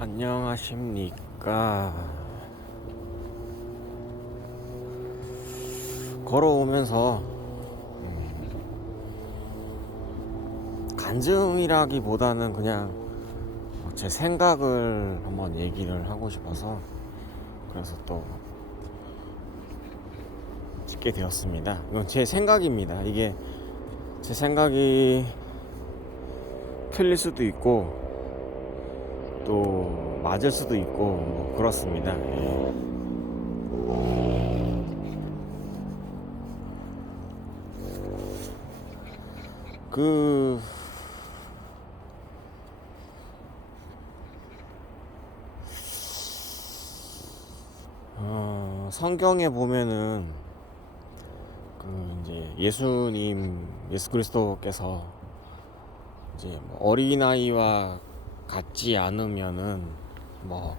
안녕하십니까. 걸어오면서 간증이라기보다는 그냥 제 생각을 한번 얘기를 하고 싶어서 그래서 또 찍게 되었습니다. 이건 제 생각입니다. 이게 제 생각이 틀릴 수도 있고 또 맞을 수도 있고 뭐 그렇습니다. 예. 그 성경에 보면은 그 이제 예수 그리스도께서 이제 뭐 어린아이와 같지 않으면은 뭐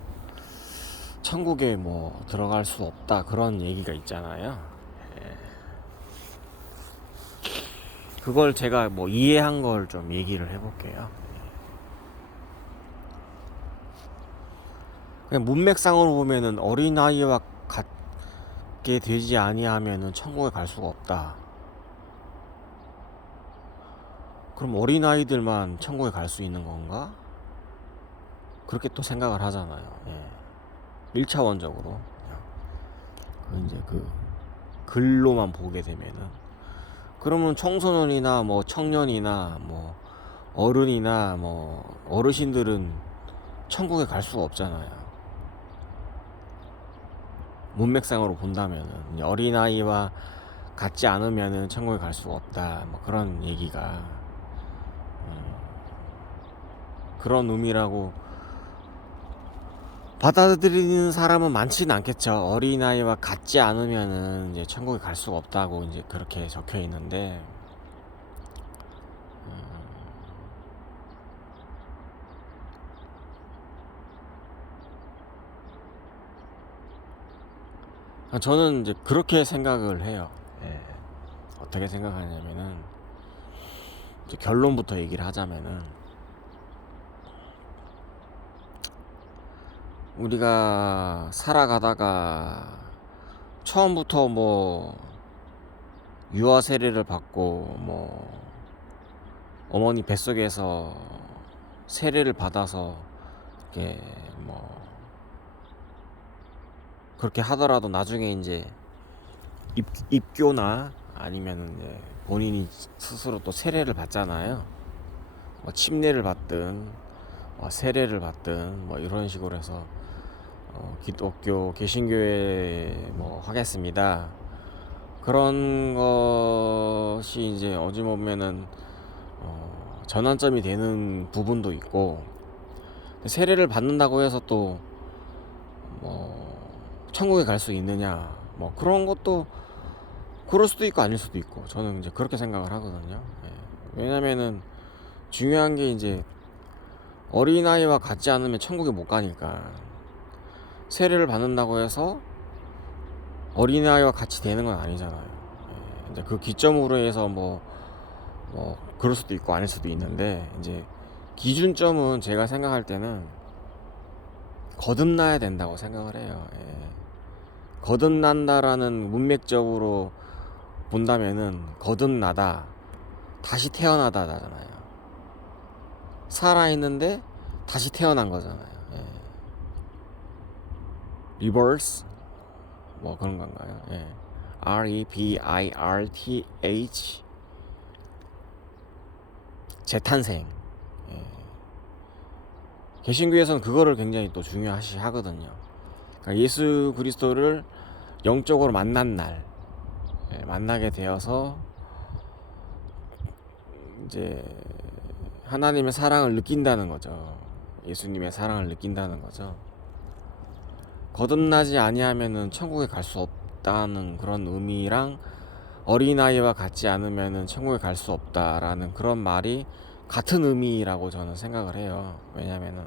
천국에 뭐 들어갈 수 없다 그런 얘기가 있잖아요. 그걸 제가 뭐 이해한 걸 좀 얘기를 해볼게요. 그냥 문맥상으로 보면은 어린아이와 같게 되지 아니하면은 천국에 갈 수가 없다. 그럼 어린아이들만 천국에 갈 수 있는 건가? 그렇게 또 생각을 하잖아요. 예. 1차원적으로 이제 그 글로만 보게 되면은 그러면 청소년이나 뭐 청년이나 뭐 어른이나 뭐 어르신들은 천국에 갈 수가 없잖아요. 문맥상으로 본다면은 어린아이와 같지 않으면은 천국에 갈 수가 없다. 뭐 그런 얘기가 그런 의미라고 받아들이는 사람은 많지는 않겠죠. 어린아이와 같지 않으면은 이제 천국에 갈 수가 없다고 이제 그렇게 적혀 있는데 저는 이제 그렇게 생각을 해요. 예. 어떻게 생각하냐면은 이제 결론부터 얘기를 하자면은 우리가 살아가다가 처음부터 뭐 유아 세례를 받고 뭐 어머니 뱃속에서 세례를 받아서 이렇게 뭐 그렇게 하더라도 나중에 이제 입교나 아니면 이제 본인이 스스로 또 세례를 받잖아요. 뭐 침례를 받든 뭐 세례를 받든 뭐 이런 식으로 해서 기독교 개신교에 뭐 하겠습니다. 그런 것이 이제 어찌 보면은 전환점이 되는 부분도 있고 세례를 받는다고 해서 또 뭐 천국에 갈 수 있느냐 뭐 그런 것도 그럴 수도 있고 아닐 수도 있고 저는 이제 그렇게 생각을 하거든요. 예. 왜냐면은 중요한 게 이제 어린아이와 같지 않으면 천국에 못 가니까 세례를 받는다고 해서 어린아이와 같이 되는 건 아니잖아요. 예. 이제 그 기점으로 해서 뭐 그럴 수도 있고 아닐 수도 있는데 이제 기준점은 제가 생각할 때는 거듭나야 된다고 생각을 해요. 예. 거듭난다라는 문맥적으로 본다면은 거듭나다 다시 태어나다잖아요. 살아있는데 다시 태어난 거잖아요. 예. 리버스 뭐 그런 건가요? 예. REBIRTH 재탄생. 예. 개신교에서는 그거를 굉장히 또 중요시 하거든요. 그러니까 예수 그리스도를 영적으로 만난 날, 예, 만나게 되어서 이제 하나님의 사랑을 느낀다는 거죠. 예수님의 사랑을 느낀다는 거죠. 거듭나지 아니하면은 천국에 갈 수 없다는 그런 의미랑 어린아이와 같지 않으면은 천국에 갈 수 없다라는 그런 말이 같은 의미라고 저는 생각을 해요. 왜냐면은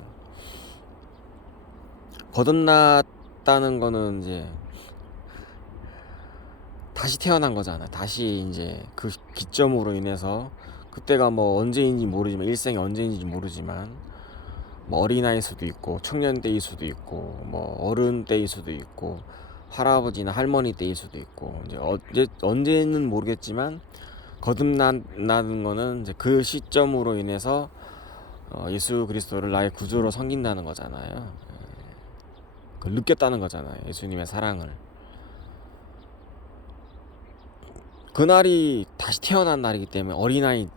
거듭났다는 거는 이제 다시 태어난 거잖아. 다시 이제 그 기점으로 인해서 그때가 뭐 언제인지 모르지만 일생이 언제인지 모르지만 뭐 어린아이일 수도 있고 청년 때일 수도 있고 뭐 어른 때일 수도 있고 할아버지나 할머니 때일 수도 있고 이제 언제는 모르겠지만 거듭나는 거는 이제 그 시점으로 인해서 예수 그리스도를 나의 구주로 섬긴다는 거잖아요. 그걸 느꼈다는 거잖아요. 예수님의 사랑을. 그날이 다시 태어난 날이기 때문에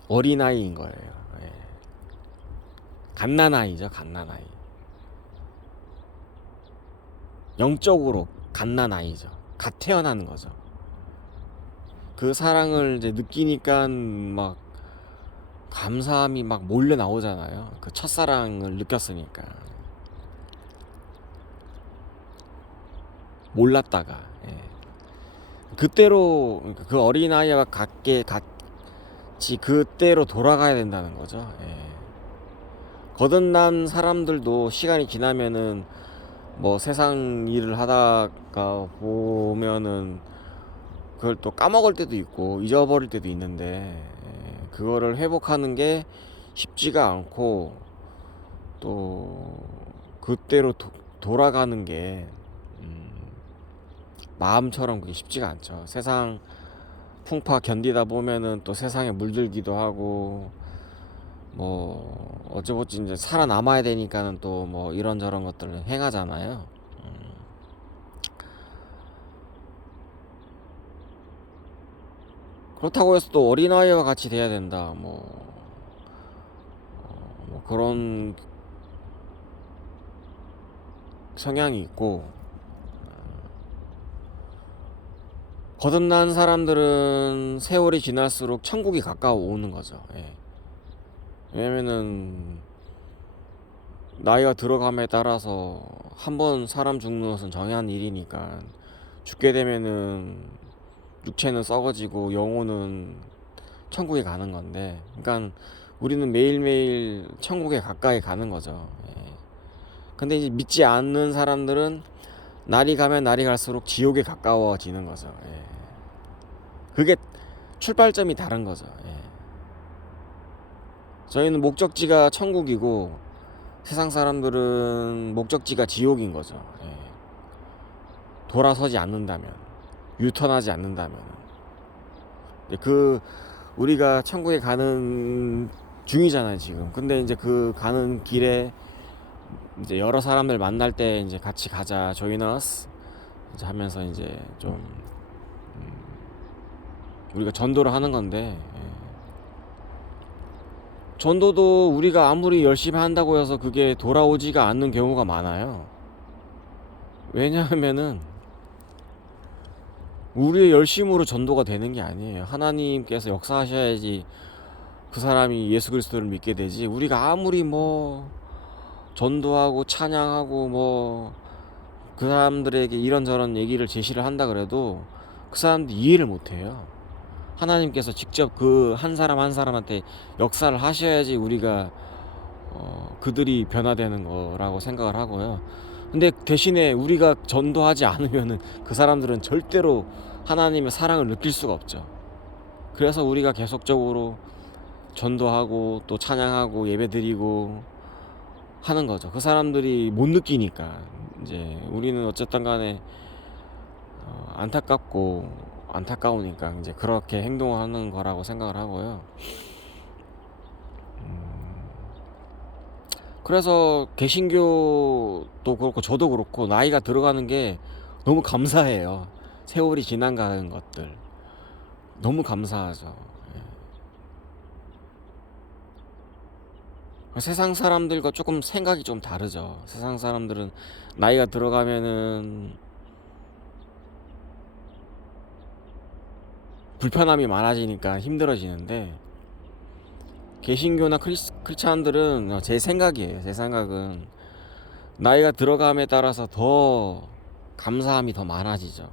어린아이인 거예요. 예. 갓난아이죠, 갓난아이. 영적으로 갓난아이죠. 갓 태어나는 거죠. 그 사랑을 이제 느끼니까 막 감사함이 막 몰려 나오잖아요. 그 첫사랑을 느꼈으니까. 몰랐다가. 예. 그때로 그 어린아이와 같이 그때로 돌아가야 된다는 거죠. 예. 거듭난 사람들도 시간이 지나면은 뭐 세상 일을 하다가 보면은 그걸 또 까먹을 때도 있고 잊어버릴 때도 있는데 그거를 회복하는 게 쉽지가 않고 또 그때로 돌아가는 게 마음처럼 그게 쉽지가 않죠. 세상 풍파 견디다 보면은 또 세상에 물들기도 하고 뭐 어쩌고저쩌 이제 살아남아야 되니까는 또 뭐 이런저런 것들을 행하잖아요. 그렇다고 해서 또 어린아이와 같이 돼야 된다 뭐 그런 성향이 있고 거듭난 사람들은 세월이 지날수록 천국이 가까워 오는 거죠. 예. 왜냐면은 나이가 들어감에 따라서 한 번 사람 죽는 것은 정해한 일이니까 죽게 되면은 육체는 썩어지고 영혼은 천국에 가는 건데, 그러니까 우리는 매일매일 천국에 가까이 가는 거죠. 예. 근데 이제 믿지 않는 사람들은 날이 가면 날이 갈수록 지옥에 가까워지는 거죠. 예. 그게 출발점이 다른 거죠. 예. 저희는 목적지가 천국이고 세상 사람들은 목적지가 지옥인 거죠. 예. 돌아서지 않는다면, 유턴하지 않는다면. 그 우리가 천국에 가는 중이잖아요 지금. 근데 이제 그 가는 길에 이제 여러 사람들 만날 때 이제 같이 가자, join us 이제 하면서 이제 좀 우리가 전도를 하는 건데, 전도도 우리가 아무리 열심히 한다고 해서 그게 돌아오지가 않는 경우가 많아요. 왜냐하면은 우리의 열심으로 전도가 되는 게 아니에요. 하나님께서 역사하셔야지 그 사람이 예수 그리스도를 믿게 되지. 우리가 아무리 뭐 전도하고 찬양하고 뭐 그 사람들에게 이런저런 얘기를 제시를 한다 그래도 그 사람들 이해를 못해요. 하나님께서 직접 그 한 사람 한 사람한테 역사를 하셔야지 우리가 그들이 변화되는 거라고 생각을 하고요. 근데 대신에 우리가 전도하지 않으면은 그 사람들은 절대로 하나님의 사랑을 느낄 수가 없죠. 그래서 우리가 계속적으로 전도하고 또 찬양하고 예배드리고 하는 거죠. 그 사람들이 못 느끼니까 이제 우리는 어쨌든 간에 안타까우니까 이제 그렇게 행동하는 거라고 생각을 하고요. 그래서 개신교도 그렇고 저도 그렇고 나이가 들어가는 게 너무 감사해요. 세월이 지나가는 것들 너무 감사하죠. 세상 사람들과 조금 생각이 좀 다르죠. 세상 사람들은 나이가 들어가면은 불편함이 많아지니까 힘들어지는데, 개신교나 크리스찬들은 제 생각이에요. 제 생각은 나이가 들어감에 따라서 더 감사함이 더 많아지죠.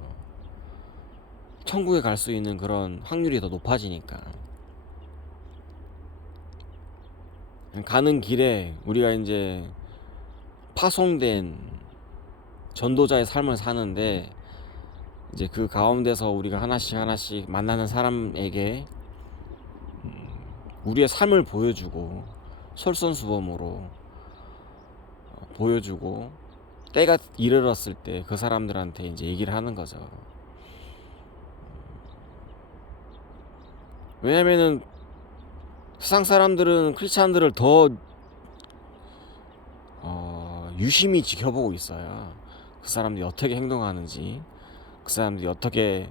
천국에 갈 수 있는 그런 확률이 더 높아지니까. 가는 길에 우리가 이제 파송된 전도자의 삶을 사는데, 이제 그 가운데서 우리가 하나씩 만나는 사람에게 우리의 삶을 보여주고 솔선수범으로 보여주고 때가 이르렀을 때 그 사람들한테 이제 얘기를 하는 거죠. 왜냐면은 세상 사람들은 크리스찬들을 더 유심히 지켜보고 있어요. 그 사람들이 어떻게 행동하는지, 그 사람들이 어떻게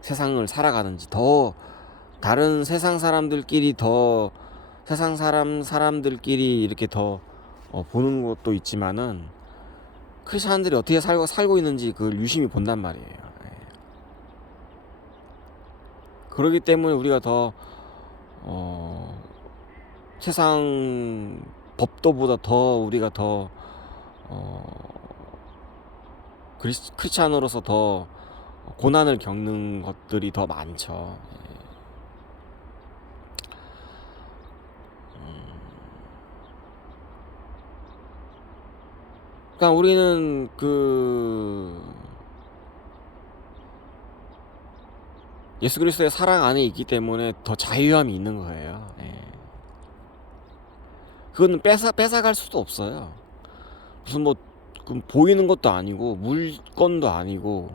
세상을 살아가는지, 더 다른 세상 사람들끼리 더 세상 사람들끼리 이렇게 더 보는 것도 있지만은 크리스찬들이 어떻게 살고 있는지 그걸 유심히 본단 말이에요. 예. 그렇기 때문에 우리가 더 세상 법도보다 더 우리가 더 크리스찬으로서 더 고난을 겪는 것들이 더 많죠. 그러니까 우리는 예수 그리스도의 사랑 안에 있기 때문에 더 자유함이 있는 거예요. 예. 그거는 뺏어갈 수도 없어요. 무슨 보이는 것도 아니고 물건도 아니고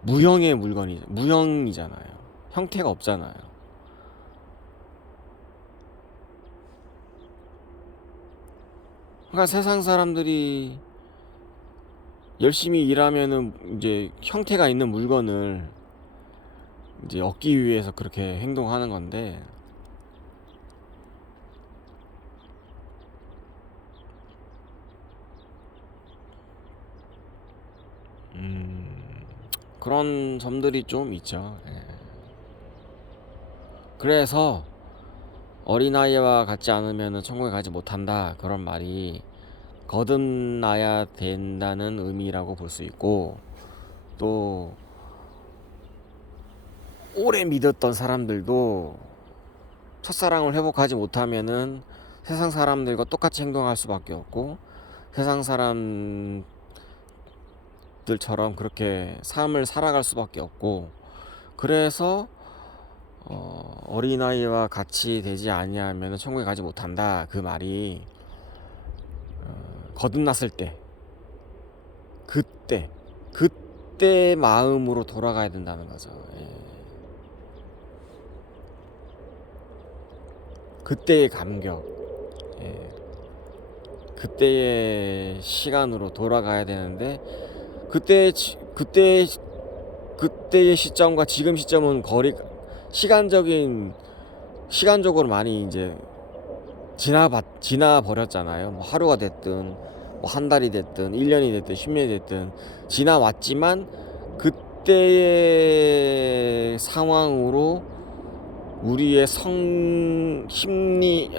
무형이잖아요. 형태가 없잖아요. 그러니까 세상 사람들이 열심히 일하면은 이제 형태가 있는 물건을 이제 얻기 위해서 그렇게 행동하는 건데, 그런 점들이 좀 있죠. 예. 그래서 어린아이와 같지 않으면 천국에 가지 못한다, 그런 말이 거듭나야 된다는 의미라고 볼 수 있고, 또 오래 믿었던 사람들도 첫사랑을 회복하지 못하면은 세상 사람들과 똑같이 행동할 수밖에 없고, 세상 사람들처럼 그렇게 삶을 살아갈 수밖에 없고, 그래서 어린아이와 같이 되지 아니하면 천국에 가지 못한다, 그 말이 거듭났을 때 그때 마음으로 돌아가야 된다는 거죠. 예. 그때의 감격, 예. 그때의 시간으로 돌아가야 되는데, 그때의 시점과 지금 시점은 시간적으로 많이 이제 지나 버렸잖아요. 뭐 하루가 됐든 뭐 한 달이 됐든 1년이 됐든 10년이 됐든 지나왔지만, 그때의 상황으로 우리의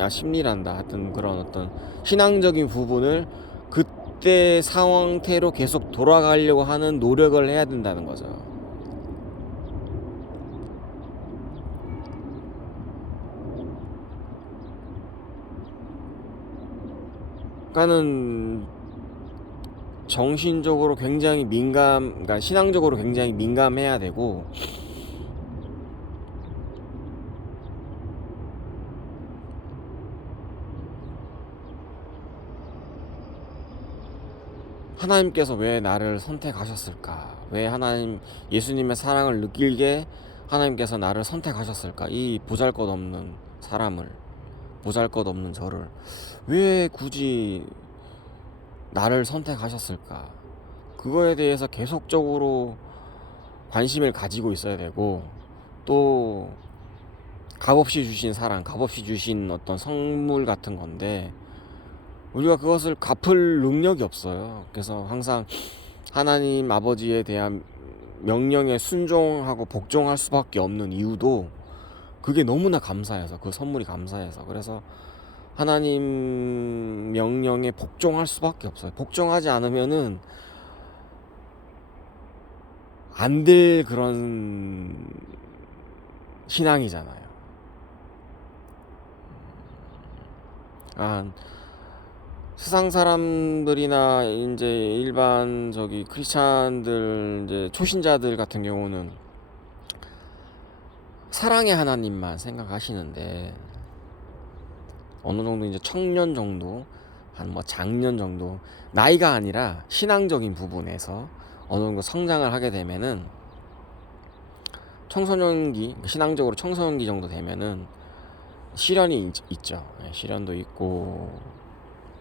심리란다, 하여튼 그런 어떤 신앙적인 부분을 그때 상황태로 계속 돌아가려고 하는 노력을 해야 된다는 거죠. 그러니까는 정신적으로 굉장히 그러니까 신앙적으로 굉장히 민감해야 되고, 하나님께서 왜 나를 선택하셨을까? 왜 예수님의 사랑을 느끼게 하나님께서 나를 선택하셨을까? 이 보잘것없는 사람을, 보잘것없는 저를 왜 굳이 나를 선택하셨을까? 그거에 대해서 계속적으로 관심을 가지고 있어야 되고, 또 값없이 주신 사랑, 값없이 주신 어떤 선물 같은 건데, 우리가 그것을 갚을 능력이 없어요. 그래서 항상 하나님 아버지에 대한 명령에 순종하고 복종할 수밖에 없는 이유도 그게 너무나 감사해서, 그 선물이 감사해서. 그래서 하나님 명령에 복종할 수밖에 없어요. 복종하지 않으면은 안 될 그런 신앙이잖아요. 세상 사람들이나 이제 일반 크리스찬들, 이제 초신자들 같은 경우는 사랑의 하나님만 생각하시는데, 어느 정도 이제 청년 정도, 한 뭐 장년 정도, 나이가 아니라 신앙적인 부분에서 어느 정도 성장을 하게 되면은 청소년기, 신앙적으로 청소년기 정도 되면은 시련이 있죠. 예, 시련도 있고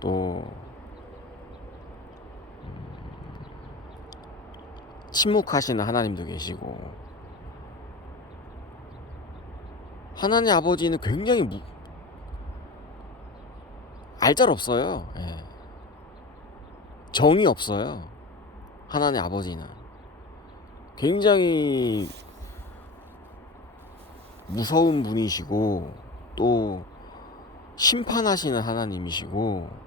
또 침묵하시는 하나님도 계시고, 하나님 아버지는 굉장히 알잘없어요. 예. 정이 없어요. 하나님 아버지는 굉장히 무서운 분이시고 또 심판하시는 하나님이시고,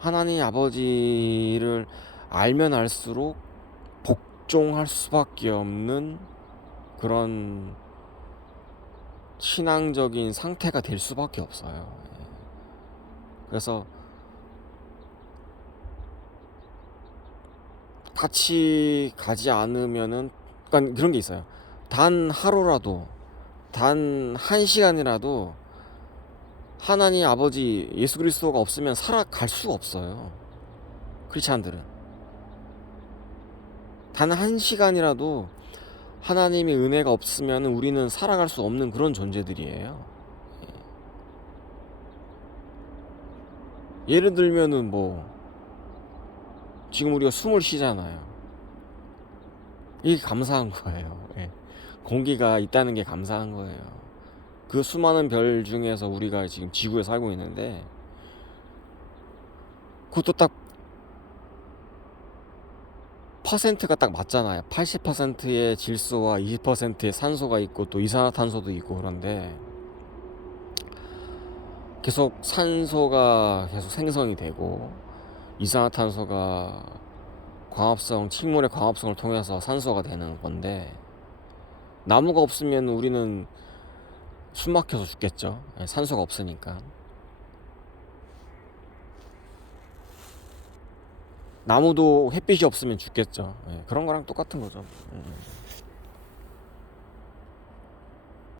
하나님 아버지를 알면 알수록 복종할 수밖에 없는 그런 신앙적인 상태가 될 수밖에 없어요. 그래서 같이 가지 않으면은, 그러니까 그런 게 있어요. 단 하루라도, 단 한 시간이라도 하나님 아버지 예수 그리스도가 없으면 살아갈 수가 없어요. 크리스찬들은 단 한 시간이라도 하나님의 은혜가 없으면 우리는 살아갈 수 없는 그런 존재들이에요. 예를 들면은 뭐 지금 우리가 숨을 쉬잖아요. 이게 감사한 거예요. 예. 공기가 있다는 게 감사한 거예요. 그 수많은 별 중에서 우리가 지금 지구에 살고 있는데, 그것도 딱 퍼센트가 딱 맞잖아요. 80%의 질소와 20%의 산소가 있고 또 이산화탄소도 있고, 그런데 계속 산소가 계속 생성이 되고 이산화탄소가 식물의 광합성을 통해서 산소가 되는 건데, 나무가 없으면 우리는 숨 막혀서 죽겠죠. 산소가 없으니까. 나무도 햇빛이 없으면 죽겠죠. 그런 거랑 똑같은 거죠.